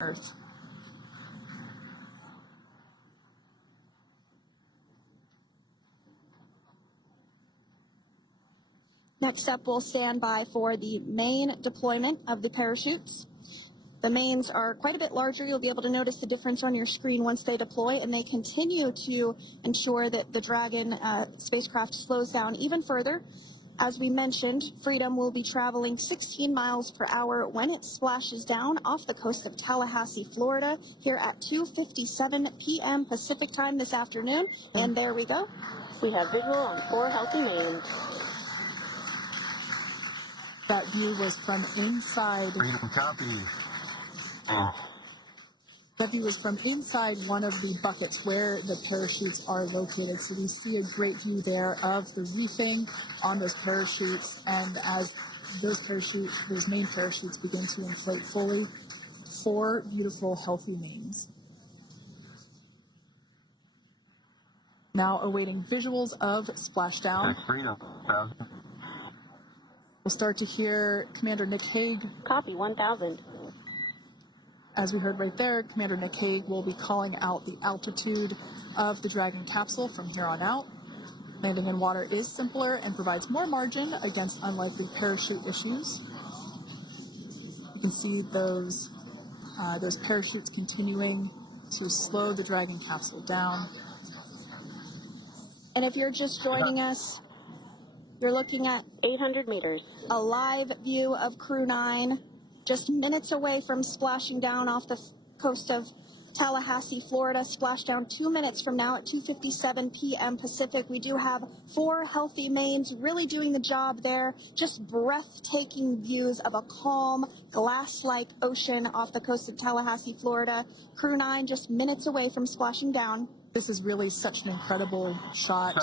Earth. Next up, we'll stand by for the main deployment of the parachutes. The mains are quite a bit larger. You'll be able to notice the difference on your screen once they deploy, and they continue to ensure that the Dragon spacecraft slows down even further. As we mentioned, Freedom will be traveling 16 miles per hour when it splashes down off the coast of Tallahassee, Florida, here at 2:57 p.m. Pacific time this afternoon. And there we go. We have visual on 4 healthy mains. That view was from inside. Freedom copy. That view was from inside one of the buckets where the parachutes are located. So we see a great view there of the reefing on those parachutes. And as those main parachutes begin to inflate fully, 4 beautiful, healthy mains. Now awaiting visuals of splashdown. Freedom. We'll start to hear Commander Nick Hague. Copy, 1000. As we heard right there, Commander Nick Hague will be calling out the altitude of the Dragon capsule from here on out. Landing in water is simpler and provides more margin against unlikely parachute issues. You can see those parachutes continuing to slow the Dragon capsule down. And if you're just joining us, you're looking at 800 meters. a live view of Crew 9, just minutes away from splashing down off the coast of Tallahassee, Florida. Splashdown 2 minutes from now at 2:57 p.m. Pacific. We do have 4 healthy mains really doing the job there. Just breathtaking views of a calm, glass-like ocean off the coast of Tallahassee, Florida. Crew 9 just minutes away from splashing down. This is really such an incredible shot.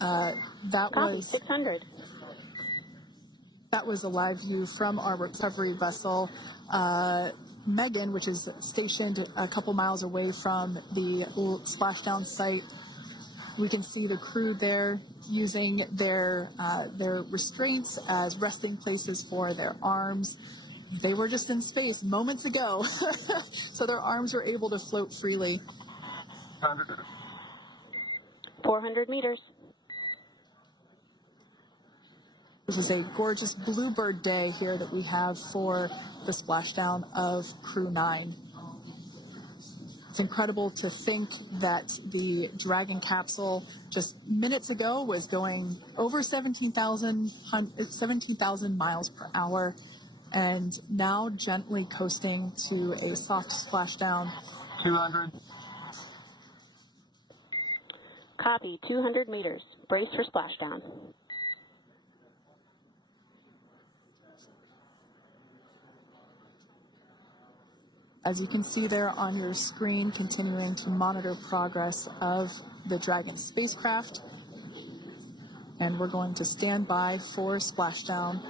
That Copy, was 600. That was a live view from our recovery vessel, Megan, which is stationed a couple miles away from the splashdown site. We can see the crew there using their restraints as resting places for their arms. They were just in space moments ago, so their arms were able to float freely. 400 meters. This is a gorgeous bluebird day here that we have for the splashdown of Crew 9. It's incredible to think that the Dragon capsule just minutes ago was going over 17,000 miles per hour and now gently coasting to a soft splashdown. 200. Copy, 200 meters. Brace for splashdown. As you can see there on your screen, continuing to monitor progress of the Dragon spacecraft. And we're going to stand by for splashdown,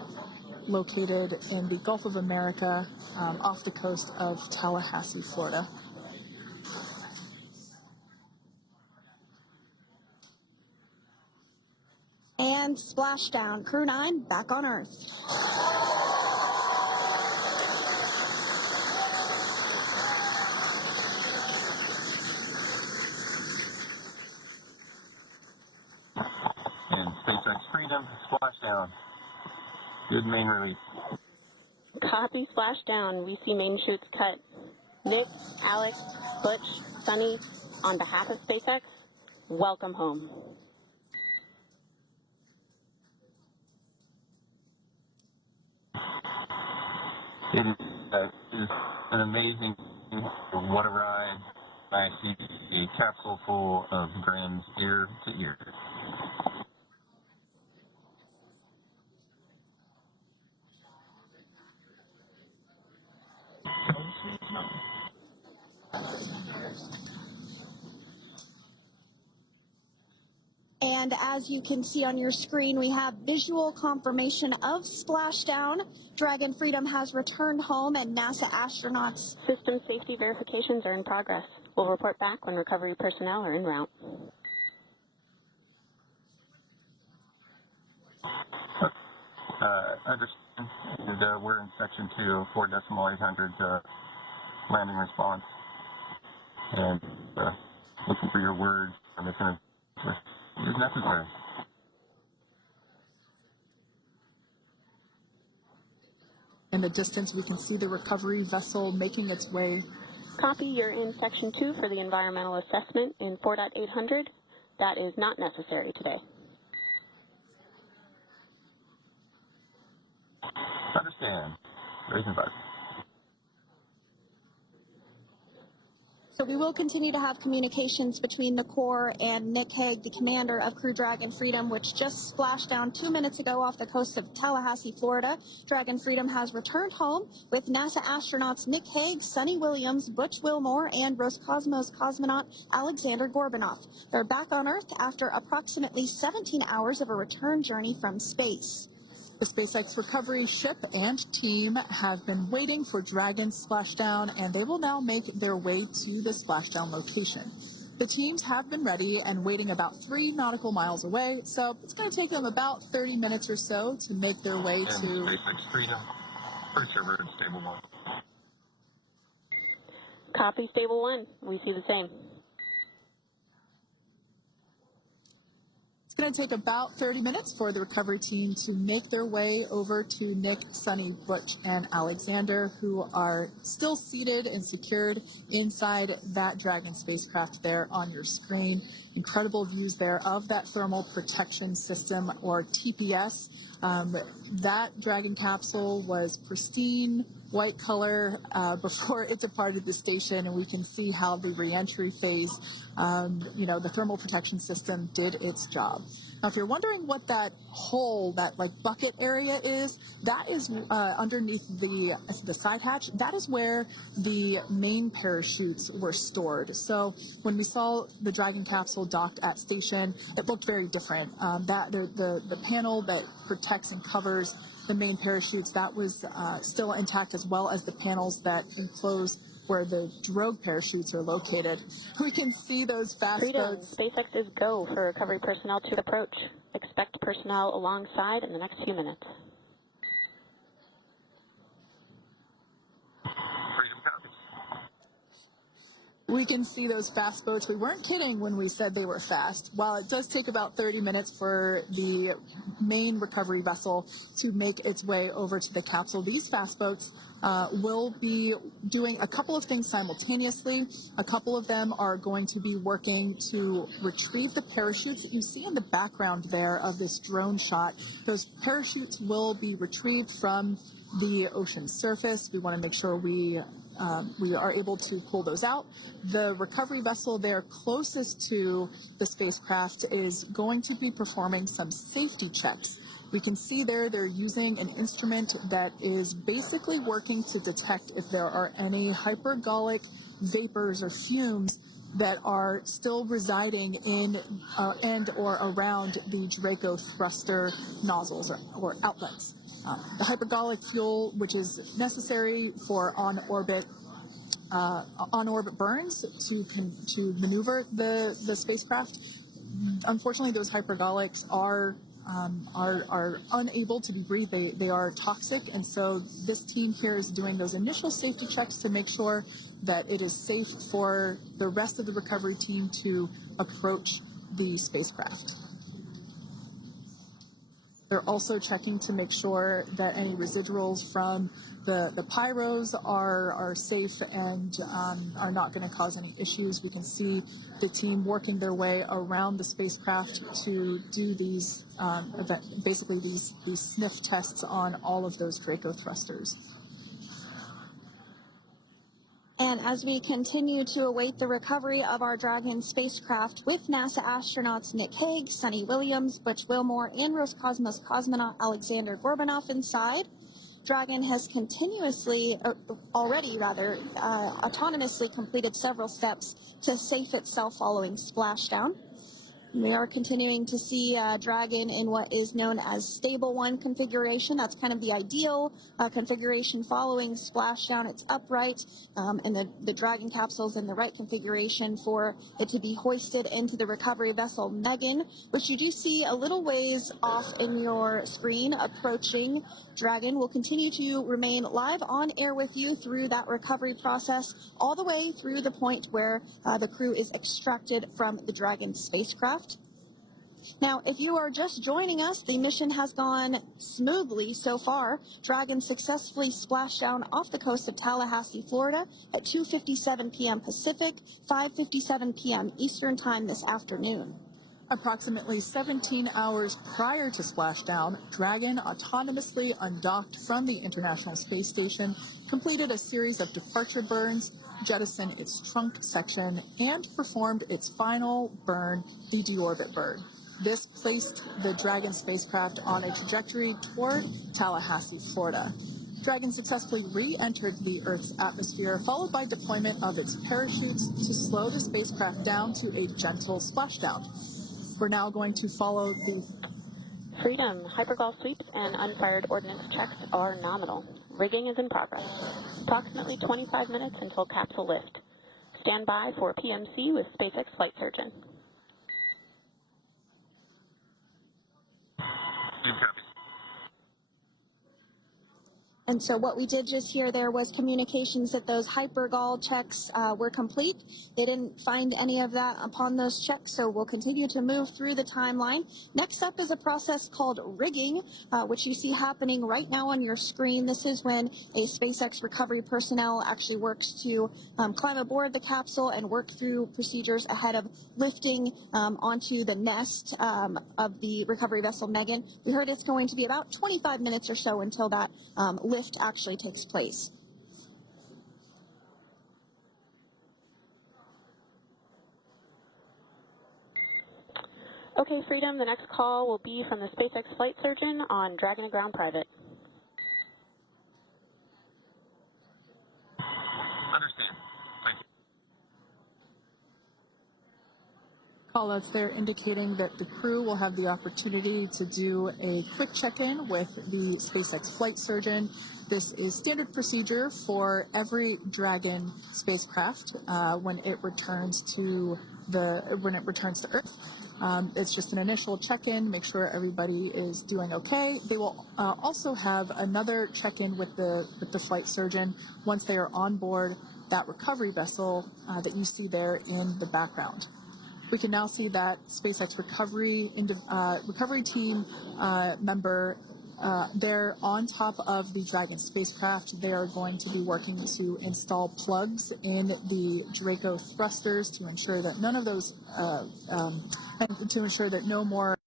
located in the Gulf of America, off the coast of Tallahassee, Florida. And splashdown. Crew 9 back on Earth. And SpaceX Freedom, splashdown. Good main release. Copy, splashdown. We see main chutes cut. Nick, Alex, Butch, Sunny, on behalf of SpaceX, welcome home. It is an amazing what a ride. I see a capsule full of grams ear to ear. And as you can see on your screen, we have visual confirmation of splashdown. Dragon Freedom has returned home, and NASA astronauts. System safety verifications are in progress. We'll report back when recovery personnel are en route. Understood. and we're in section 2 of 4.800 landing response. And looking for your words, and it's going to is necessary. In the distance, we can see the recovery vessel making its way. Copy, you're in section 2 for the environmental assessment in 4.800. That is not necessary today. Understand. Raising button. So we will continue to have communications between the Corps and Nick Hague, the commander of Crew Dragon Freedom, which just splashed down 2 minutes ago off the coast of Tallahassee, Florida. Dragon Freedom has returned home with NASA astronauts Nick Hague, Sunny Williams, Butch Wilmore, and Roscosmos cosmonaut Alexander Gorbanov. They're back on Earth after approximately 17 hours of a return journey from space. The SpaceX recovery ship and team have been waiting for Dragon's splashdown, and they will now make their way to the splashdown location. The teams have been ready and waiting about 3 nautical miles away, so it's going to take them about 30 minutes or so to make their way to SpaceX Freedom. First server in Stable 1. Copy, Stable 1. We see the same. It's going to take about 30 minutes for the recovery team to make their way over to Nick, Sunny, Butch, and Alexander, who are still seated and secured inside that Dragon spacecraft there on your screen. Incredible views there of that thermal protection system, or TPS. That Dragon capsule was pristine, white color before it departed the station, and we can see how the reentry phase, the thermal protection system did its job. Now, if you're wondering what that hole, that bucket area is, that is underneath the side hatch. That is where the main parachutes were stored. So when we saw the Dragon capsule docked at station, it looked very different. The panel that protects and covers the main parachutes, that was still intact, as well as the panels that enclose where the drogue parachutes are located. We can see those fast boats. SpaceX is go for recovery personnel to approach. Expect personnel alongside in the next few minutes. Freedom copies. We can see those fast boats. We weren't kidding when we said they were fast. While it does take about 30 minutes for the main recovery vessel to make its way over to the capsule, these fast boats will be doing a couple of things simultaneously. A couple of them are going to be working to retrieve the parachutes that you see in the background there of this drone shot. Those parachutes will be retrieved from the ocean surface. We want to make sure we are able to pull those out. The recovery vessel there closest to the spacecraft is going to be performing some safety checks. We can see there they're using an instrument that is basically working to detect if there are any hypergolic vapors or fumes that are still residing in and or around the Draco thruster nozzles or outlets. The hypergolic fuel, which is necessary for on-orbit burns to maneuver the spacecraft. Unfortunately, those hypergolics are unable to be breathed. They are toxic, and so this team here is doing those initial safety checks to make sure that it is safe for the rest of the recovery team to approach the spacecraft. They're also checking to make sure that any residuals from the pyros are safe and are not going to cause any issues. We can see the team working their way around the spacecraft to do these, basically these sniff tests on all of those Draco thrusters. And as we continue to await the recovery of our Dragon spacecraft with NASA astronauts Nick Hague, Sunny Williams, Butch Wilmore, and Roscosmos cosmonaut Alexander Gorbanov inside, Dragon has autonomously completed several steps to safe itself following splashdown. We are continuing to see Dragon in what is known as stable 1 configuration. That's kind of the ideal configuration following splashdown. It's upright, and the Dragon capsule's in the right configuration for it to be hoisted into the recovery vessel Megan, which you do see a little ways off in your screen approaching. Dragon will continue to remain live on air with you through that recovery process, all the way through the point where the crew is extracted from the Dragon spacecraft. Now, if you are just joining us, the mission has gone smoothly so far. Dragon successfully splashed down off the coast of Tallahassee, Florida at 2:57 p.m. Pacific, 5:57 p.m. Eastern Time this afternoon. Approximately 17 hours prior to splashdown, Dragon autonomously undocked from the International Space Station, completed a series of departure burns, jettisoned its trunk section, and performed its final burn, the deorbit burn. This placed the Dragon spacecraft on a trajectory toward Tallahassee, Florida. Dragon successfully re-entered the Earth's atmosphere, followed by deployment of its parachutes to slow the spacecraft down to a gentle splashdown. We're now going to follow the Freedom, hypergolf sweeps and unfired ordnance checks are nominal. Rigging is in progress. Approximately 25 minutes until capsule lift. Stand by for PMC with SpaceX flight surgeon. And so what we did just hear there was communications that those hypergol checks were complete. They didn't find any of that upon those checks, so we'll continue to move through the timeline. Next up is a process called rigging, which you see happening right now on your screen. This is when a SpaceX recovery personnel actually works to climb aboard the capsule and work through procedures ahead of lifting onto the nest of the recovery vessel Megan. We heard it's going to be about 25 minutes or so until that lift actually takes place. Okay, Freedom, the next call will be from the SpaceX flight surgeon on Dragon to Ground Private. Understand. Thank you. callouts there indicating that the crew will have the opportunity to do a quick check-in with the SpaceX flight surgeon. This is standard procedure for every Dragon spacecraft when it returns to Earth. It's just an initial check-in, make sure everybody is doing okay. They will also have another check-in with the flight surgeon once they are on board that recovery vessel that you see there in the background. We can now see that SpaceX recovery team member they're on top of the Dragon spacecraft. They are going to be working to install plugs in the Draco thrusters to ensure that no more